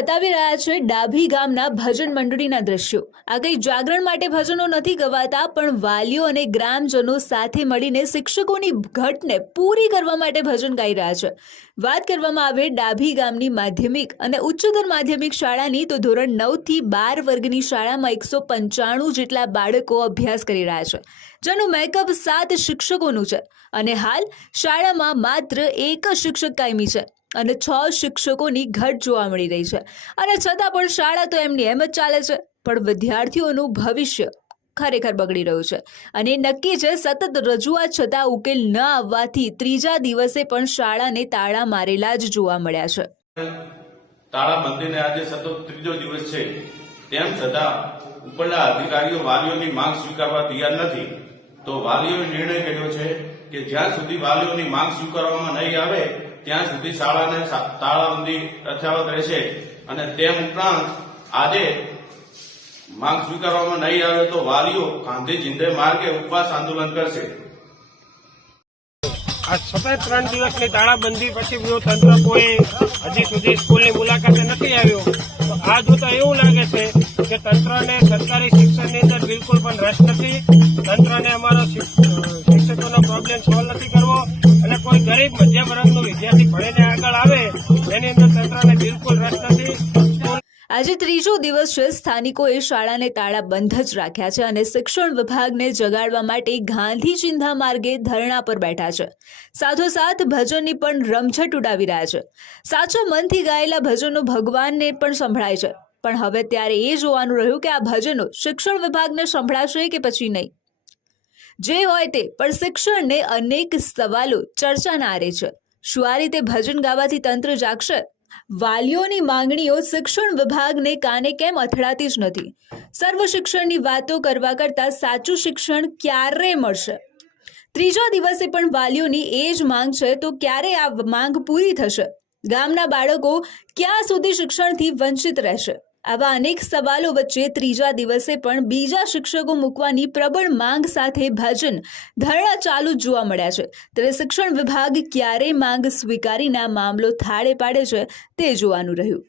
બતાવી રહ્યા છે ડાભી ગામના ભજન મંડળીના દ્રશ્યો. આ કંઈ જાગરણ માટે ભજનો નથી ગવાતા, પણ વાલીઓ અને ગ્રામજનો સાથે મળીને શિક્ષકોની ઘટને પૂરી કરવા માટે ભજન ગાઈ રહ્યા છે. વાત કરવામાં આવે ડાભી ગામની માધ્યમિક અને ઉચ્ચતર માધ્યમિક શાળાની, તો ધોરણ નવથી બાર વર્ગની શાળામાં એકસો પંચાણું જેટલા બાળકો અભ્યાસ કરી રહ્યા છે, જેનું મેકઅપ સાત શિક્ષકોનું છે. અને હાલ શાળામાં માત્ર એક જ શિક્ષક કાયમી છે. અને છ શિક્ષકોની ઘટ જોવા મળી રહી છે. અને છતાં પણ શાળા તો એમની એમ જ ચાલે છે, પણ વિદ્યાર્થીઓનું ભવિષ્ય ખરેખર બગડી રહ્યું છે. અને નક્કી છે, સતત રજૂઆત છતાં ઉકેલ ન આવવાથી ત્રીજા દિવસે પણ શાળાને તાળા મારેલા જ જોવા મળ્યા છે. તાળા બંધીને આજે સતત ત્રીજો દિવસ છે. તેમ છતાં ઉપરના અધિકારીઓ વાલીઓની માંગ સ્વીકારવા તૈયાર નથી. તો વાલીઓએ નિર્ણય કર્યો છે કે જ્યાં સુધી વાલીઓની માંગ સ્વીકારવામાં નહીં આવે ત્યાં સુધી શાળાને તાળાબંધી યથાવત રહેશે અને તેમ ઉપરાંત આજે માંગ સ્વીકારવામાં નહીં આવે તો વાલીઓ ગાંધી જિંદે માર્ગે ઉપવાસ આંદોલન કરશે. સતત ત્રણ દિવસની તાળાબંધી પછી તંત્ર કોઈ હજી સુધી સ્કૂલની મુલાકાતે નથી આવ્યો. તો આ જોતા એવું લાગે છે કે તંત્રને સરકારી શિક્ષણની અંદર બિલકુલ પણ રસ નથી. ગરીબ મધ્યમ વર્ગનો વિદ્યાર્થી ભણીને આગળ આવે, એની અંદર તંત્રને બિલકુલ રસ નથી. આજે ત્રીજો દિવસ છે, સ્થાનિકોએ શાળાને તાળા બંધ જ રાખ્યા છે અને શિક્ષણ વિભાગને જગાડવા માટે ગાંધી ચિંધા માર્ગે ધરણા પર બેઠા છે. સાથોસાથ ભજનની પણ રમઝટ ઉડાવી રહ્યા છે. સાચા મનથી ગાયેલા ભજનો ભગવાનને પણ સંભળાય છે. પણ હવે ત્યારે એ જોવાનું રહ્યું કે આ ભજનો શિક્ષણ વિભાગને સંભળાશે કે પછી નહીં? જે હોય તે, પણ શિક્ષણને અનેક સવાલો ચર્ચાના આરે છે. શું આ રીતે ભજન ગાવાથી તંત્ર જાગશે? વાલીઓની માંગણીઓ શિક્ષણ વિભાગને કાને કેમ અથડાતી જ નથી? સર્વ શિક્ષણની વાતો કરવા કરતાં સાચું શિક્ષણ ક્યારે મળશે? ત્રીજા દિવસે પણ વાલીઓની એ જ માંગ છે, તો ક્યારે આ માંગ પૂરી થશે? ગામના બાળકો ક્યાં સુધી શિક્ષણથી વંચિત રહેશે? આવા અનેક સવાલો વચ્ચે ત્રીજા દિવસે પણ બીજા શિક્ષકો મૂકવાની પ્રબળ માંગ સાથે ભજન ધરણા ચાલુ જોવા મળ્યા છે. ત્યારે શિક્ષણ વિભાગ ક્યારે માંગ સ્વીકારીને મામલો થાળે પાડે છે તે જોવાનું રહ્યું.